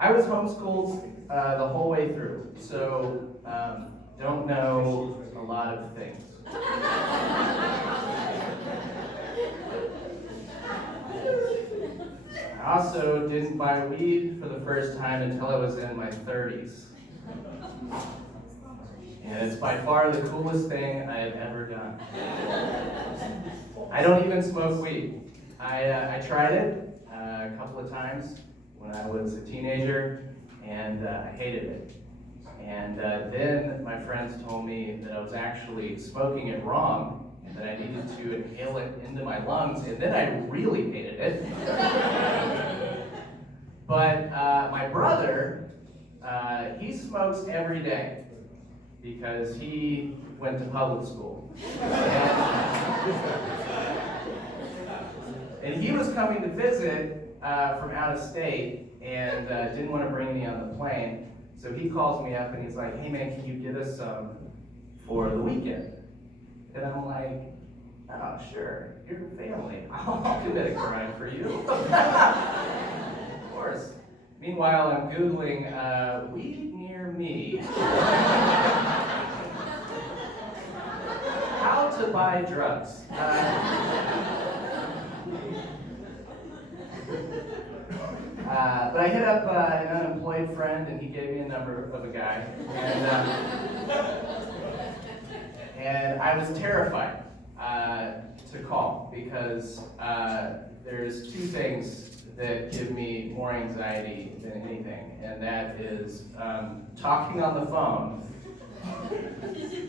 I was homeschooled the whole way through, so don't know a lot of things. I also didn't buy weed for the first time until I was in my 30s. And it's by far the coolest thing I have ever done. I don't even smoke weed. I tried it a couple of times when I was a teenager, and I hated it. And then my friends told me that I was actually smoking it wrong, and that I needed to inhale it into my lungs, and then I really hated it. But my brother, he smokes every day because he went to public school. And he was coming to visit from out of state and didn't want to bring me on the plane. So he calls me up and he's like, hey man, can you get us some for the weekend? And I'm like, oh sure, you're family. I'll commit a crime for you. Of course. Meanwhile, I'm Googling weed near me. How to buy drugs. But I hit up an unemployed friend, and he gave me a number of a guy. And I was terrified to call because there's two things that give me more anxiety than anything, and that is talking on the phone,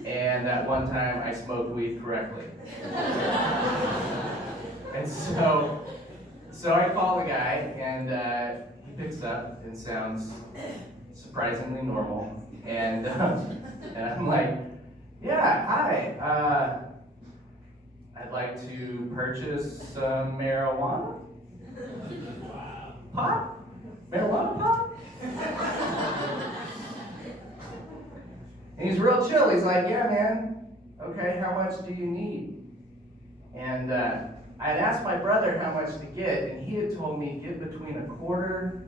and that one time I smoked weed correctly. And so I call the guy, and he picks up and sounds surprisingly normal, and I'm like, yeah, hi, I'd like to purchase some marijuana. Pot? Marijuana pot? And he's real chill. He's like, yeah, man. Okay, how much do you need? And I had asked my brother how much to get, and he had told me get between a quarter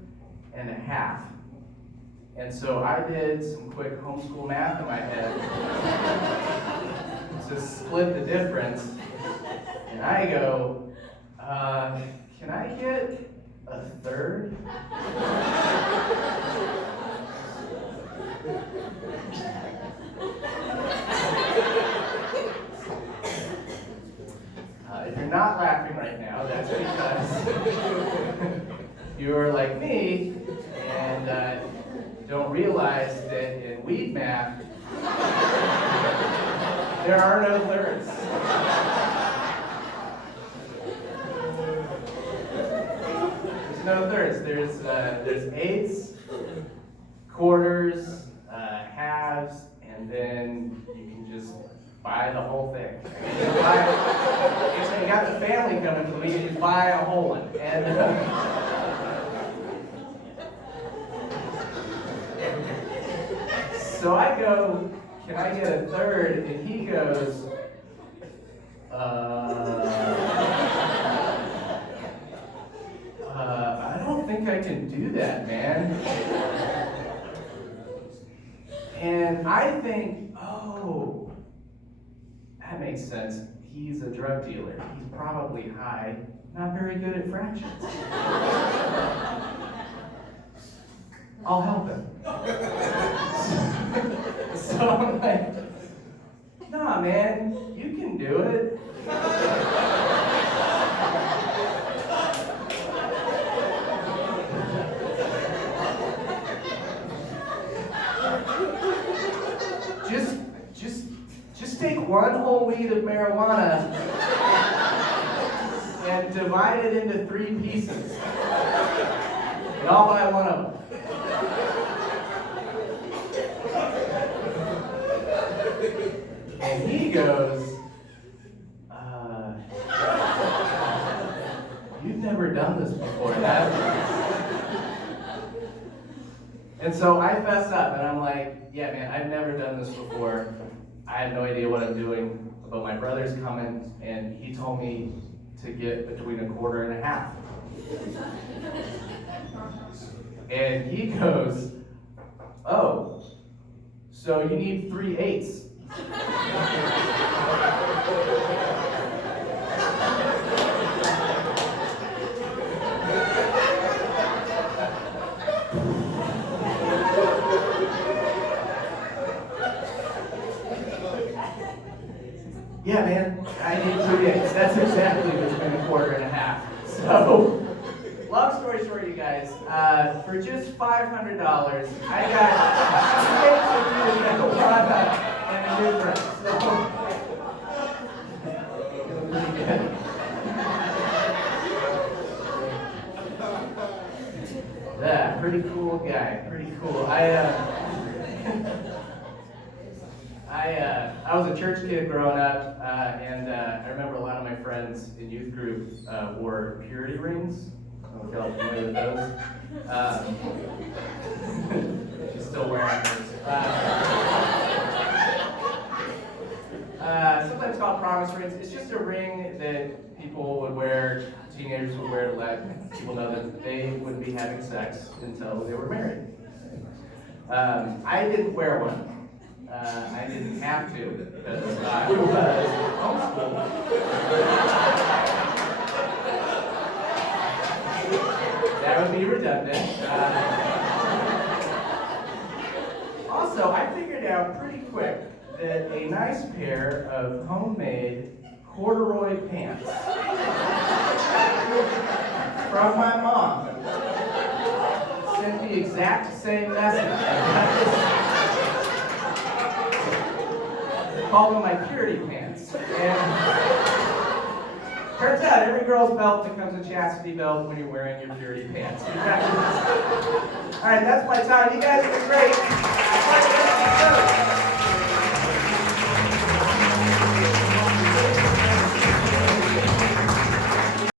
and a half. And so I did some quick homeschool math in my head to split the difference. And I go, can I get a third? If you're not laughing right now, that's because you're like me and don't realize that in weed math, there are no thirds. There's no thirds. There's eighths, quarters, halves, and then you can just buy the whole thing. You got the family coming for the weekend, you just buy a whole one. And so I go, can I get a third? And he goes, I don't think I can do that, man. And I think, oh, that makes sense. He's a drug dealer. He's probably high, not very good at fractions. I'll help him. So I'm like, nah, man, you can do it. Just take one whole weed of marijuana and divide it into 3 pieces. And I'll buy one of them. And he goes, you've never done this before, have you? And so I fess up, and I'm like, yeah, man, I've never done this before. I have no idea what I'm doing, but my brother's coming, and he told me to get between a quarter and a half. And he goes, "Oh, so you need 3 8s." Yeah, man, I need 3 8s. That's exactly between a quarter and a half. So, long story short, you guys, for just $500, I got 2 8s of you and a Wanda and a new friend. So, pretty good. Yeah, pretty cool guy. Pretty cool. I was a church kid growing up, and I remember a lot of my friends in youth group wore purity rings. I don't know if y'all are familiar with those. She's still wearing hers. Sometimes called promise rings. It's just a ring that people would wear, teenagers would wear to let people know that they wouldn't be having sex until they were married. I didn't wear one. I didn't have to because I was homeschooled. That would be redundant. Also, I figured out pretty quick that a nice pair of homemade corduroy pants from my mom sent the exact same message. Call them my purity pants. And turns out every girl's belt becomes a chastity belt when you're wearing your purity pants. All right, that's my time. You guys have been great.